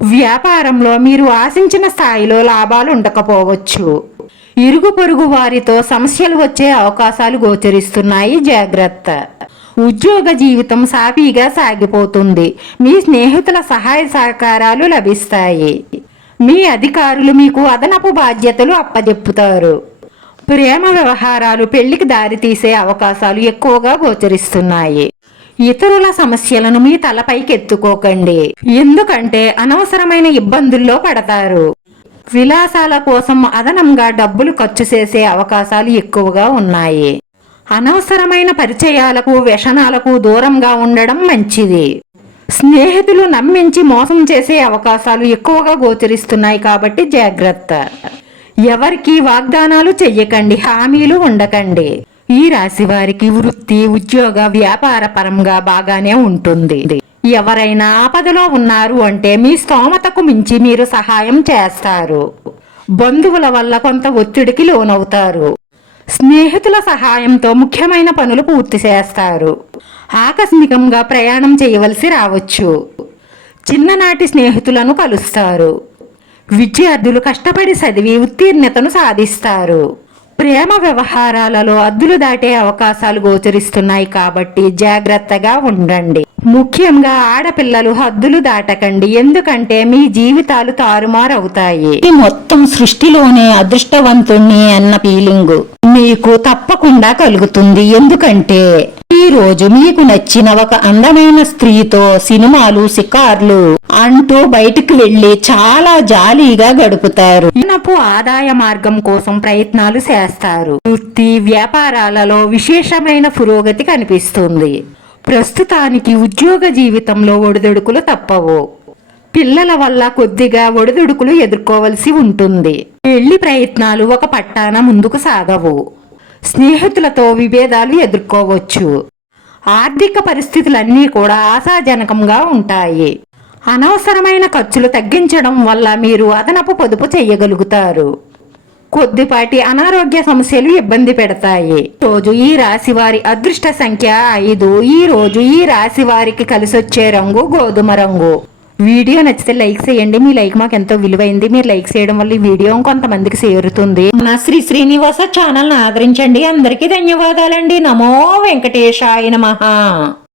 వ్యాపారంలో మీరు ఆశించిన స్థాయిలో లాభాలు ఉండకపోవచ్చు. ఇరుగు పొరుగు వారితో సమస్యలు వచ్చే అవకాశాలు గోచరిస్తున్నాయి. జాగ్రత్త. ఉద్యోగ జీవితం సాఫీగా సాగిపోతుంది. మీ స్నేహితుల సహాయ సహకారాలు లభిస్తాయి. మీ అధికారులు మీకు అదనపు బాధ్యతలు అప్పజెప్పుతారు. ప్రేమ వ్యవహారాలు పెళ్ళికి దారితీసే అవకాశాలు ఎక్కువగా గోచరిస్తున్నాయి. ఇతరుల సమస్యలను మీ తలపైకి ఎత్తుకోకండి ఎందుకంటే అనవసరమైన ఇబ్బందుల్లో పడతారు. విలాసాల కోసం అదనంగా డబ్బులు ఖర్చు చేసే అవకాశాలు ఎక్కువగా ఉన్నాయి. అనవసరమైన పరిచయాలకు వ్యసనాలకు దూరంగా ఉండడం మంచిది. స్నేహితులు నమ్మించి మోసం చేసే అవకాశాలు ఎక్కువగా గోచరిస్తున్నాయి కాబట్టి జాగ్రత్త. ఎవరికి వాగ్దానాలు చెయ్యకండి హామీలు ఉండకండి. ఈ రాశి వారికి వృత్తి ఉద్యోగ వ్యాపార పరంగా బాగానే ఉంటుంది. ఎవరైనా ఆపదలో ఉన్నారు అంటే మీ స్తోమతకు మించి మీరు సహాయం చేస్తారు. బంధువుల వల్ల కొంత ఒత్తిడికి లోనవుతారు. స్నేహితుల సహాయంతో ముఖ్యమైన పనులు పూర్తి చేస్తారు. ఆకస్మికంగా ప్రయాణం చేయవలసి రావచ్చు. చిన్ననాటి స్నేహితులను కలుస్తారు. విద్యార్థులు కష్టపడి చదివి ఉత్తీర్ణతను సాధిస్తారు. ప్రేమ వ్యవహారాలలో అద్దులు దాటే అవకాశాలు గోచరిస్తున్నాయి కాబట్టి జాగ్రత్తగా ఉండండి. ముఖ్యంగా ఆడపిల్లలు హద్దులు దాటకండి. ఎందుకంటే మీ జీవితాలు తారుమారవుతాయి. ఈ మొత్తం సృష్టిలోనే అదృష్టవంతుణ్ణి అన్న ఫీలింగ్ మీకు తప్పకుండా కలుగుతుంది. ఎందుకంటే ఈ రోజు మీకు నచ్చిన ఒక అందమైన స్త్రీతో సినిమాలు షికార్లు అంటూ బయటికి వెళ్ళి చాలా జాలీగా గడుపుతారు. అదనపు ఆదాయ మార్గం కోసం ప్రయత్నాలు చేస్తారు. వృత్తి వ్యాపారాలలో విశేషమైన పురోగతి కనిపిస్తుంది. ప్రస్తుతానికి ఉద్యోగ జీవితంలో ఒడిదొడుకులు తప్పవు. పిల్లల వల్ల కొద్దిగా ఒడిదుడుకులు ఎదుర్కోవలసి ఉంటుంది. పెళ్ళి ప్రయత్నాలు ఒక పట్టాన ముందుకు సాగవు. స్నేహితులతో విభేదాలు ఎదుర్కోవచ్చు. ఆర్థిక పరిస్థితులన్నీ కూడా ఆశాజనకంగా ఉంటాయి. అనవసరమైన ఖర్చులు తగ్గించడం వల్ల మీరు అదనపు పొదుపు చేయగలుగుతారు. కొద్దిపాటి అనారోగ్య సమస్యలు ఇబ్బంది పెడతాయి. రోజు ఈ రాశి వారి అదృష్ట సంఖ్య ఐదు. ఈ రోజు ఈ రాశి వారికి కలిసొచ్చే రంగు గోధుమ రంగు. వీడియో నచ్చితే లైక్ చేయండి. మీ లైక్ మాకు ఎంతో విలువైంది. మీరు లైక్ చేయడం వల్ల ఈ వీడియో కొంతమందికి చేరుతుంది. నా శ్రీ శ్రీనివాస ఛానల్ ఆదరించండి. అందరికీ ధన్యవాదాలండి. నమో వెంకటేశాయ నమ.